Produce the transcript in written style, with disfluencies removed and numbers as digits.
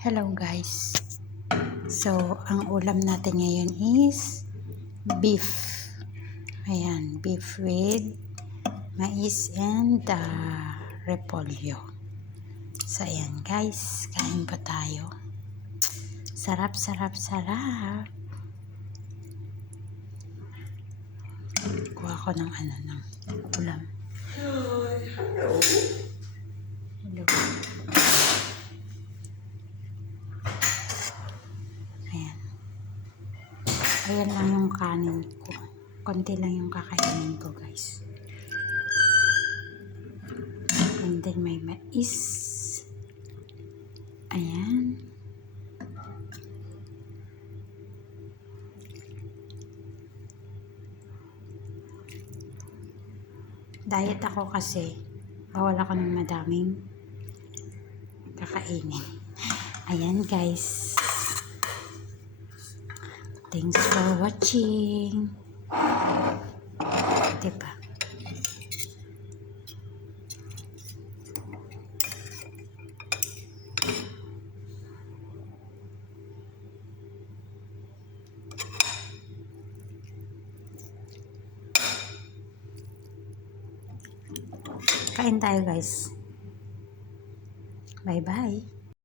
Hello guys. So, ang ulam natin ngayon is beef. Ayan, beef with mais and repolyo. So, ayan guys, kain po tayo. Sarap, sarap, sarap. Kuha ko ng ng ulam. Hello. Hello. Ayan. Ayan lang yung kanin ko. Konti lang yung kakainin ko guys. And then may mais. Ayan. Diet ako kasi bawal ako ng madaming kakainin. Ayan guys. Thanks for watching. Diba? Kain tayo guys. Bye bye.